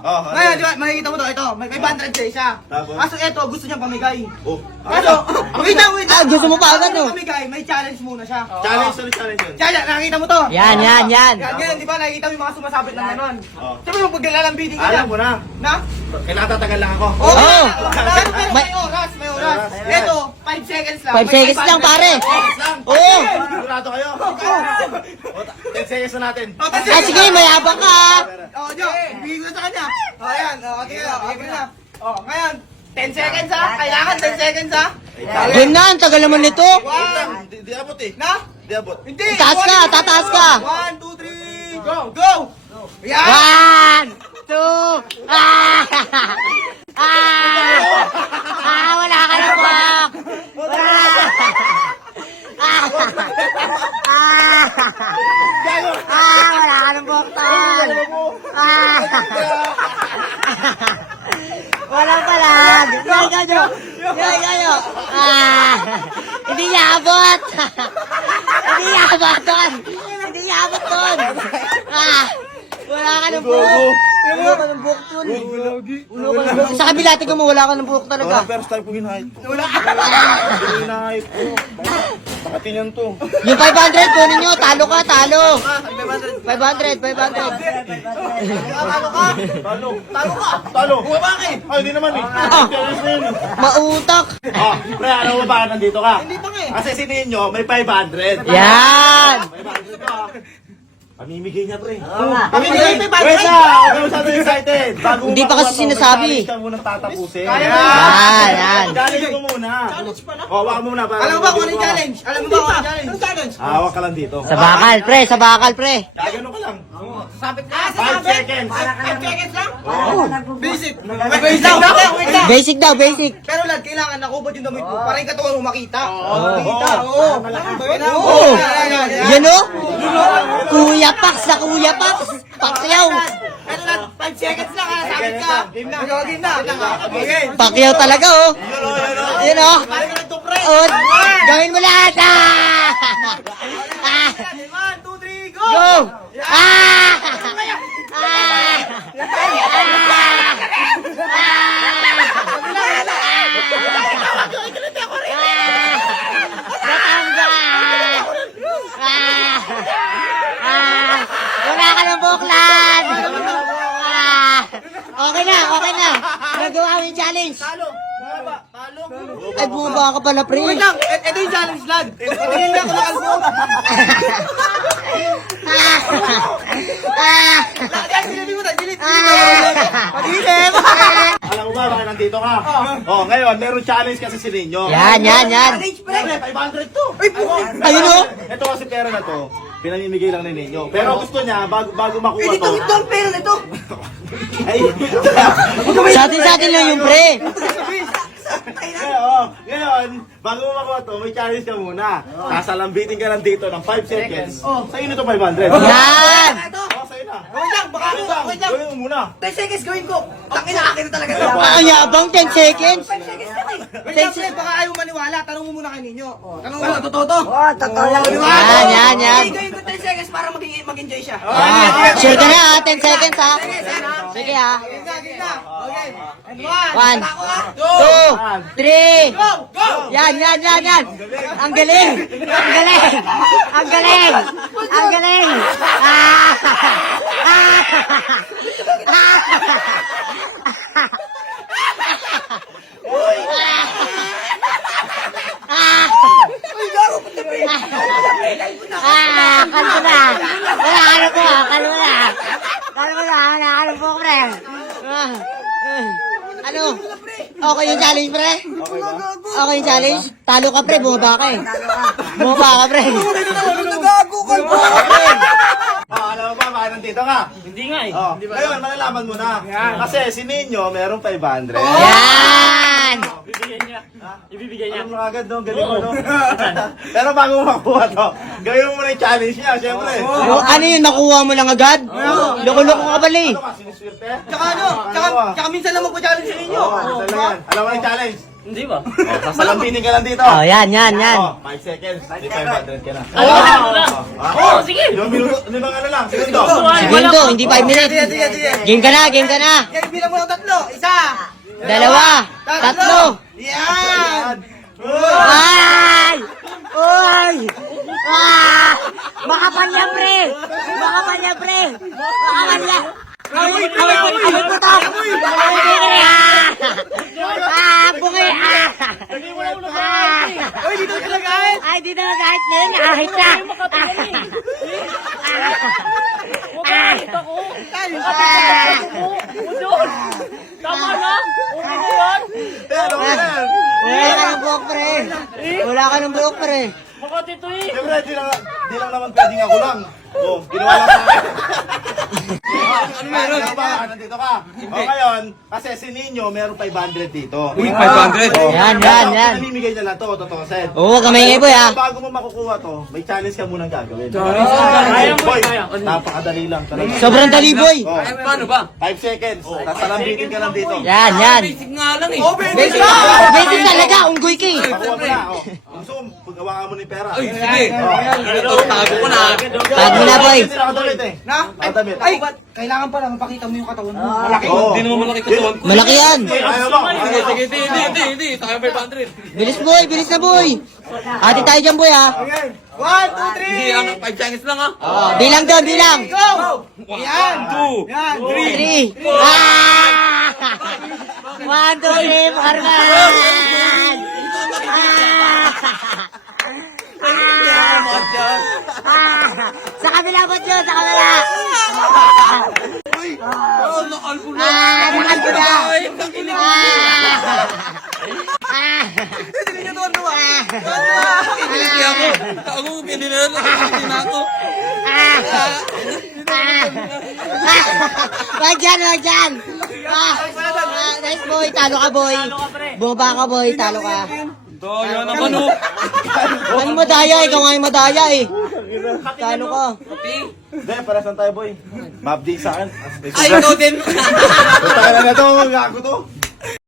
Ngayon, di ba, makikita mo to, ito, may 500 sa isa. Tapos? Kaso ito, gusto niyang pamigay. Oh. Kaso, wait lang. gusto mo pa agad, no? Pamigay, may challenge muna siya. Challenge, ano challenge yun? Challenge, nakikita mo to? Yan. Ganyan, di ba, nakikita mo yung mga sumasabit ng ganon. Sabi mo, paglalambitin ka Alam ko na. Na? Kailangan tatagal lang ako. Okay. May- May oras. Ito, 5 seconds lang. 5 seconds lang, pare. Oo. Sigurado kayo. 10 seconds na natin. Sige, mayabang ka. Jo, ibigay ko na sa kanya. Ayan, okay na, okay na. Ngayon, 10 seconds ha. Kailangan 10 seconds ha. Game na, ang tagal naman nito. Di abot eh. Na? Di abot. Hindi. Taas ka, tataas ka. 1, 2, 3, go! Go! Yan! 1, 2, wala ka na po. Wala. Wala ka ng buktan. Walang palag. Yan kayo. Hindi niya abot. Hindi niya abot doon. Hindi niya abot doon. Wala ka ng buhok. Wala ka ng buhok doon. Sa kabila, tingnan mo, wala ka ng buhok talaga. First time ko hinahit ko. Wala. Hinahit ko. Bakatin yan to. Yung 500, kunin nyo. Talo ka, talo. 500. Talo ka. Talo. Bakit? Ay, hindi naman eh. Challenge na yun eh. Mautak. Pre, alam mo ba nandito ka? Hindi pa nga eh. Kasi si Ninyo, may 500. Yan. 500 ka. Pamimigay niya, pre. Pamimigay may 500. Wait na! Huwag ka masyado excited. Bago Hindi pa kasi sinasabi. Challenge ka muna tatapusin. Yan. Challenge mo muna. Waka mo muna. Alam mo ba kung ano yung challenge? Alam mo ba kung ano yung challenge? Anong challenge? Hawak ka lang dito. Sa bakal, pre. Sa bakal, pre. Gagano ka lang. Sabit ka. 5 seconds. 5 seconds lang? Basic. Wait lang. Basic daw, basic. Pero lad, kailangan nakubad yung damit mo para yung katawan mo makita. Makita. Oo. Oo. Yan o. Kuya Pax na Kuya Pax. Pakyaw. Ano lad, 5 seconds lang ha. Sabit ka. Game na. Game na. Okay. Pakyaw talaga o. Yan o. Parang ka nagtupre. O. Gawin mo lahat. 1, 2, 3, go! Go. Wala ka ng buklan. Okay na. Nagawa mo yung challenge. Talo. Talo. Ay, bumaba ka pala, pre. Wait lang. Ito yung challenge lad. Patingin niya ako ng kalbo. Silipin mo tayo. Patingin. Alam mo ba, bakit nandito ka? Oh, ngayon, meron challenge kasi si Ninyo. Yan. Pre, 500 to. Ayun o. Ito kasi pera na to, pinamimigay lang ni Ninyo. Pero gusto niya, bago makuha to. Ito ang pera nito. Ay, Sa atin lang yung pre. ngayon, bago mo makuha to, may challenge ka muna. Sasalambitin ka lang dito ng 5 seconds. Sa'yo nito 500. Yan. Sa'yo na. Wait lang. Baka wait lang. Gawin mo muna. 10 seconds gawin ko. Tangin na akin na talaga ito. Ang yabang 10 seconds. 5 seconds lang eh. Wait lang, pre, baka ayaw maniwala. Tanong mo muna kay Ninyo. Tanong mo, totoo to? Totoo lang. Yan. Gawin ko 10 seconds para mag-enjoy siya. Sure ka na ha, 10 seconds ha. Sige ha. Game na. Okay. 1, 2, 3. Go! Go! Yan. Ang galing. Kalmo na. Wala ka po, pre. Ano? Okay yung challenge, pre? Okay yung challenge? Talo ka, pre. Bumaba ka eh. Bumaba ka, pre. Alam mo ba, bakit nandito ka? Hindi nga eh. Ngayon, malalaman mo na. Kasi si Ninyo, meron 500. Yan! Ibibigay niya. Alam mo agad, no? Galing mo, no? Pero bago mo makuha to, gawin mo muna yung challenge niya, syempre. Ano yun? Nakuha mo lang agad? Loko-loko ka pala eh. Ano ka, siniswerte? Tsaka ano? Tsaka minsan lang magpa-challenge sa inyo. Alam mo na yung challenge. Hindi ba? Oh, sasalampitin ka lang dito. Oh, yan. Oh, 5 seconds. Di 500 ka na. Oo, sige. 5 lang, segundo. Segundo, hindi 5 minutes. Sige. Game ka na. Yan, bilang mo ng tatlo. Isa. Dalawa. Tatlo. Yan. Ay! Oy! Ah! Makapal yan, pre! Makapal yan, pre! Makapal yan! Amoy mo to! Bungi! Uy, dito ka nag-ahit. Ay, di na nag-ahit na yun. Ahit na! Tama na. Okay na yan. Ano ka yan? Wala ka ng buhok, pre! Wala ka ng buhok, pre! Makati to eh. Siyempre, di lang naman pwedeng ako lang. Oh, ginawa lang sa akin. Ano meron? Nandito ka. O ngayon, kasi si Nino, meron 500 dito. Uy, 500. Yan. Namimigay na lang to, totoo set. Oo, kamay ngay, boy, ha? Bago mo makukuha to, may challenge ka munang gagawin. Kaya mo, Boy, kaya. napakadali lang talaga. Sobrang dali, boy! Oh, Paano ba? 5 seconds. Sasalambitin ka lang dito. Yan. Basic nga lang eh. Basic talaga, unggoy ka eh! Makuha mo na. Oh. Gusto mo, paggawa mo ni pera. Uy, sige. Ito, tago ko na. Tag mo na, boy! Hindi nakadamit eh. Na? Nakadamit. Ay, kailangan pala mapakita mo yung katawan mo. Malaki. Oo. Hindi naman malaki katawan ko. Malaki yan! Ayaw mo. Sige, hindi. Tayo 500. Bilis, boy! Bilis na, boy! Ate tayo dyan, boy, ha? Okay. 1, 2, 3. Hindi, ang 5 Chinese lang ha. Bilang doon, bilang! Go! Yan. 2. Yan. 3! Ah! 1, 2, 3, Farman! Sa kabila po dyan, sa kabila! Nakal ko na! Hindi ako. Tago, hindi na ako. Wag dyan! Nice boy, talo ka boy! Boba ka boy, talo ka! Daya naman oh. Ano madaya? Ikaw nga yung madaya eh! Talo ka! Hindi, parasan tayo boy. Mabdi sa akin. Ay, ikaw din. Tayo na to, gago to.